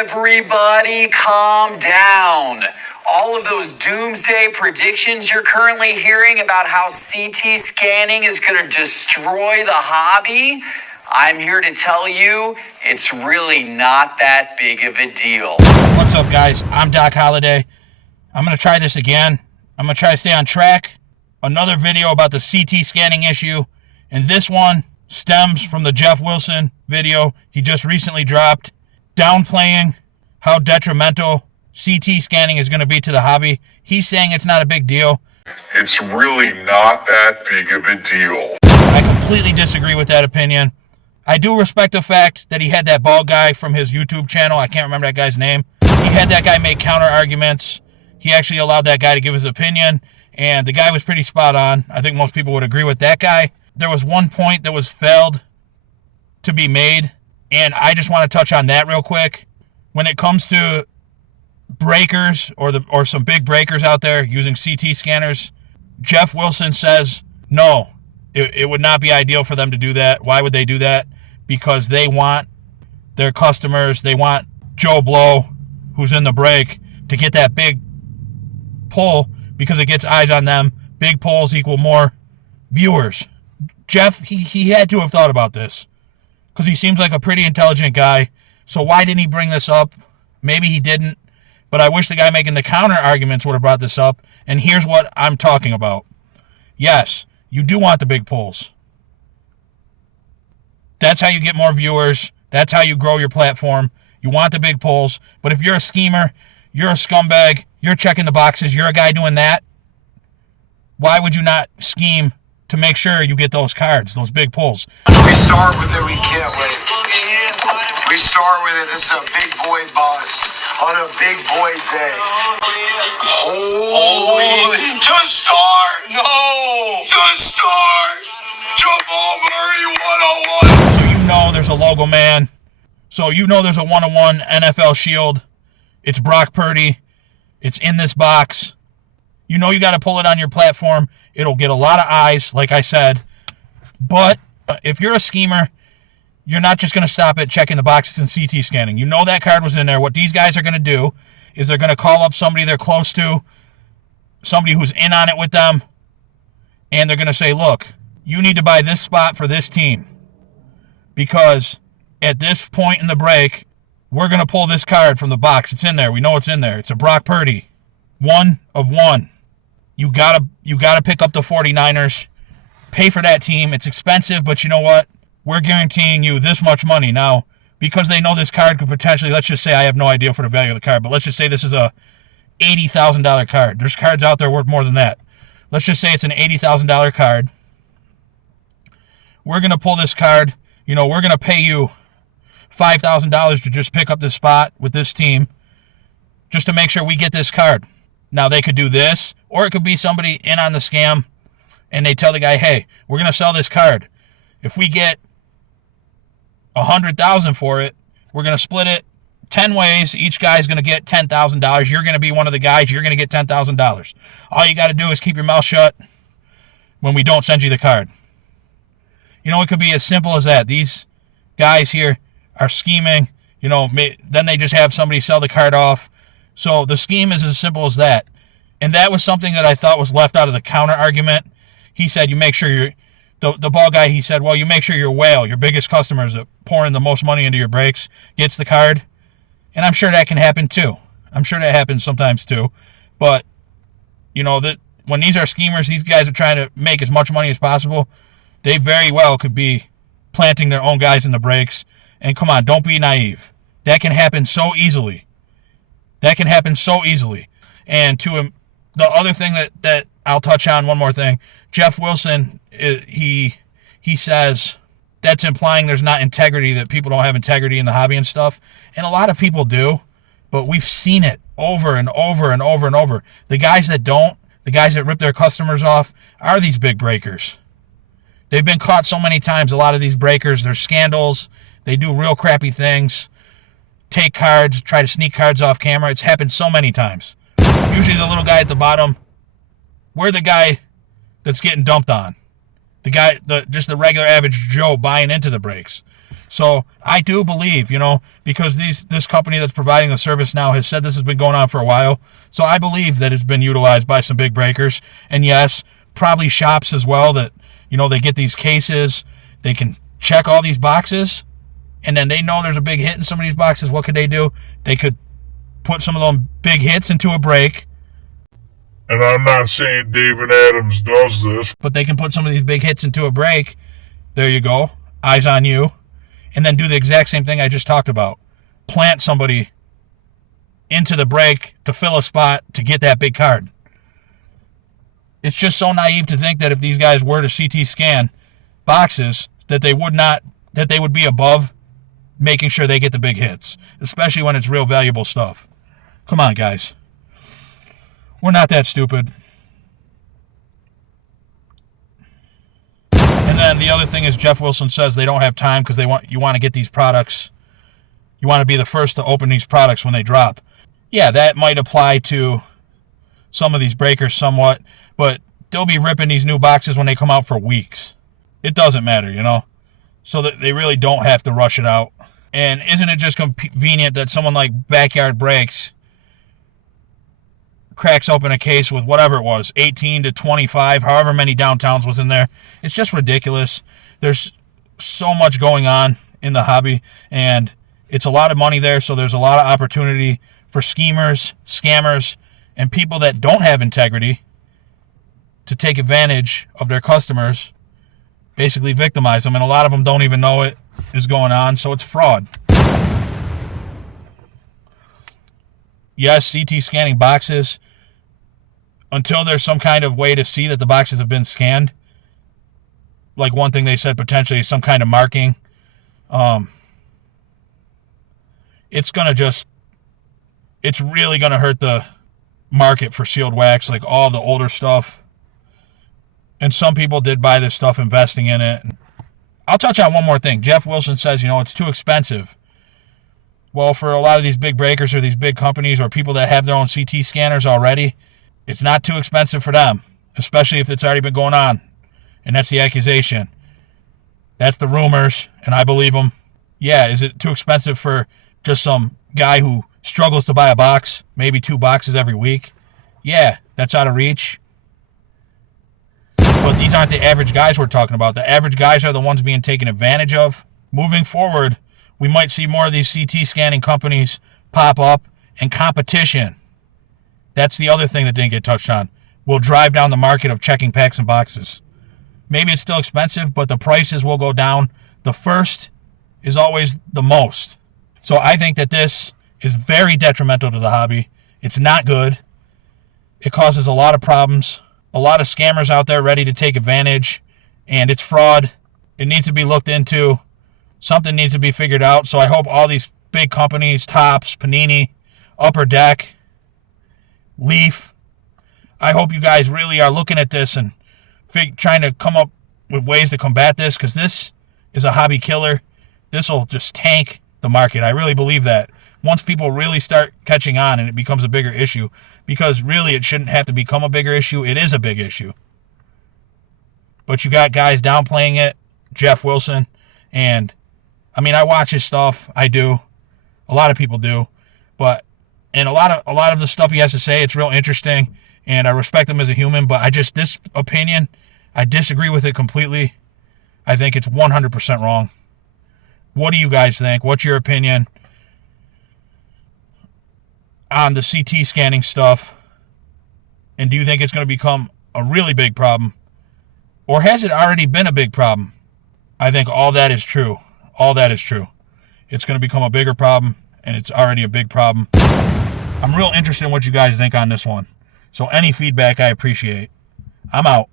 Everybody calm down. All of those doomsday predictions you're currently hearing about how CT scanning is going to destroy the hobby, I'm here to tell you it's really not that big of a deal. What's up, guys? I'm Doc Holliday. I'm going to try this again. I'm going to try to stay on track. Another video about the CT scanning issue, and this one stems from the Geoff Wilson video he just recently dropped, downplaying how detrimental CT scanning is going to be to the hobby. He's saying it's not a big deal. It's really not that big of a deal. I completely disagree with that opinion. I do respect the fact that he had that bald guy from his YouTube channel. I can't remember that guy's name. He had that guy make counter arguments. He actually allowed that guy to give his opinion, and the guy was pretty spot on. I think most people would agree with that guy. There was one point that was failed to be made, and I just want to touch on that real quick. When it comes to breakers or some big breakers out there using CT scanners, Geoff Wilson says no, it would not be ideal for them to do that. Why would they do that? Because they want their customers, they want Joe Blow, who's in the break, to get that big pull because it gets eyes on them. Big pulls equal more viewers. Geoff, he had to have thought about this because he seems like a pretty intelligent guy. So why didn't he bring this up? Maybe he didn't, but I wish the guy making the counter arguments would have brought this up. And here's what I'm talking about. Yes, you do want the big pulls. That's how you get more viewers. That's how you grow your platform. You want the big pulls. But if you're a schemer, you're a scumbag, you're checking the boxes, you're a guy doing that, why would you not scheme to make sure you get those cards, those big pulls? We start with it, we can't wait. We start with it, this is a big boy box on a big boy day. Holy, to start! No! To start! Jamal Murray 101! So you know there's a logo man. So you know there's a 101 NFL shield. It's Brock Purdy. It's in this box. You know you got to pull it on your platform. It'll get a lot of eyes, like I said. But if you're a schemer, you're not just going to stop at checking the boxes and CT scanning. You know that card was in there. What these guys are going to do is they're going to call up somebody they're close to, somebody who's in on it with them, and they're going to say, look, you need to buy this spot for this team because at this point in the break, we're going to pull this card from the box. It's in there. We know it's in there. It's a Brock Purdy. 1 of 1. You gotta pick up the 49ers. Pay for that team. It's expensive, but you know what? We're guaranteeing you this much money. Now, because they know this card could potentially, let's just say, I have no idea for the value of the card, but let's just say this is a $80,000 card. There's cards out there worth more than that. Let's just say it's an $80,000 card. We're going to pull this card. You know, we're going to pay you $5,000 to just pick up this spot with this team just to make sure we get this card. Now, they could do this, or it could be somebody in on the scam, and they tell the guy, hey, we're going to sell this card. If we get $100,000 for it, we're going to split it 10 ways. Each guy's going to get $10,000. You're going to be one of the guys. You're going to get $10,000. All you got to do is keep your mouth shut when we don't send you the card. You know, it could be as simple as that. These guys here are scheming. You know, then they just have somebody sell the card off. So the scheme is as simple as that. And that was something that I thought was left out of the counter argument. He said, you make sure you're, the ball guy, he said, well, you make sure your whale, your biggest customers that pour in the most money into your breaks, gets the card. And I'm sure that can happen too. I'm sure that happens sometimes too. But, you know, that when these are schemers, these guys are trying to make as much money as possible. They very well could be planting their own guys in the breaks. And come on, don't be naive. That can happen so easily. That can happen so easily. And to him, the other thing that I'll touch on, one more thing, Geoff Wilson, he says that's implying there's not integrity, that people don't have integrity in the hobby and stuff. And a lot of people do, but we've seen it over and over and over and over. The guys that don't, the guys that rip their customers off, are these big breakers. They've been caught so many times, a lot of these breakers. There's scandals. They do real crappy things. Take cards, try to sneak cards off camera. It's happened so many times. Usually the little guy at the bottom, we're the guy that's getting dumped on. The guy, just the regular average Joe buying into the breaks. So I do believe, because this company that's providing the service now has said this has been going on for a while. So I believe that it's been utilized by some big breakers. And yes, probably shops as well that, they get these cases. They can check all these boxes. And then they know there's a big hit in some of these boxes. What could they do? They could put some of them big hits into a break. And I'm not saying David Adams does this, But they can put some of these big hits into a break. There you go. Eyes on you. And then do the exact same thing I just talked about. Plant somebody into the break to fill a spot to get that big card. It's just so naive to think that if these guys were to CT scan boxes, that they would be above making sure they get the big hits, especially when it's real valuable stuff. Come on, guys. We're not that stupid. And then the other thing is Geoff Wilson says they don't have time because you want to get these products. You want to be the first to open these products when they drop. Yeah, that might apply to some of these breakers somewhat, but they'll be ripping these new boxes when they come out for weeks. It doesn't matter, So that they really don't have to rush it out. And isn't it just convenient that someone like Backyard Breaks cracks open a case with whatever it was, 18 to 25, however many downtowns was in there? It's just ridiculous. There's so much going on in the hobby, and it's a lot of money there, so there's a lot of opportunity for schemers, scammers, and people that don't have integrity to take advantage of their customers, basically victimize them, and a lot of them don't even know it is going on, so it's fraud. Yes, CT scanning boxes, until there's some kind of way to see that the boxes have been scanned. Like one thing they said potentially some kind of marking. It's really going to hurt the market for sealed wax, like all the older stuff. And some people did buy this stuff investing in it. I'll touch on one more thing. Geoff Wilson says, it's too expensive. Well, for a lot of these big breakers or these big companies or people that have their own CT scanners already, it's not too expensive for them, especially if it's already been going on. And that's the accusation. That's the rumors, and I believe them. Yeah, is it too expensive for just some guy who struggles to buy a box, maybe 2 boxes every week? Yeah, that's out of reach. But these aren't the average guys we're talking about. The average guys are the ones being taken advantage of. Moving forward, we might see more of these CT scanning companies pop up, and competition. That's the other thing that didn't get touched on. Will drive down the market of checking packs and boxes. Maybe it's still expensive, but the prices will go down. The first is always the most. So I think that this is very detrimental to the hobby. It's not good. It causes a lot of problems. A lot of scammers out there ready to take advantage, and it's fraud. It needs to be looked into. Something needs to be figured out. So I hope all these big companies, Topps, Panini, Upper Deck, Leaf, I hope you guys really are looking at this and trying to come up with ways to combat this, because this is a hobby killer. This will just tank the market. I really believe that. Once people really start catching on and it becomes a bigger issue, because really it shouldn't have to become a bigger issue. It is a big issue. But you got guys downplaying it, Geoff Wilson, and I watch his stuff. I do. A lot of people do. And a lot of the stuff he has to say, it's real interesting, and I respect him as a human, but this opinion, I disagree with it completely. I think it's 100% wrong. What do you guys think? What's your opinion on the CT scanning stuff? And do you think it's going to become a really big problem? Or has it already been a big problem? I think all that is true. All that is true. It's going to become a bigger problem, and it's already a big problem. I'm real interested in what you guys think on this one. So any feedback I appreciate. I'm out.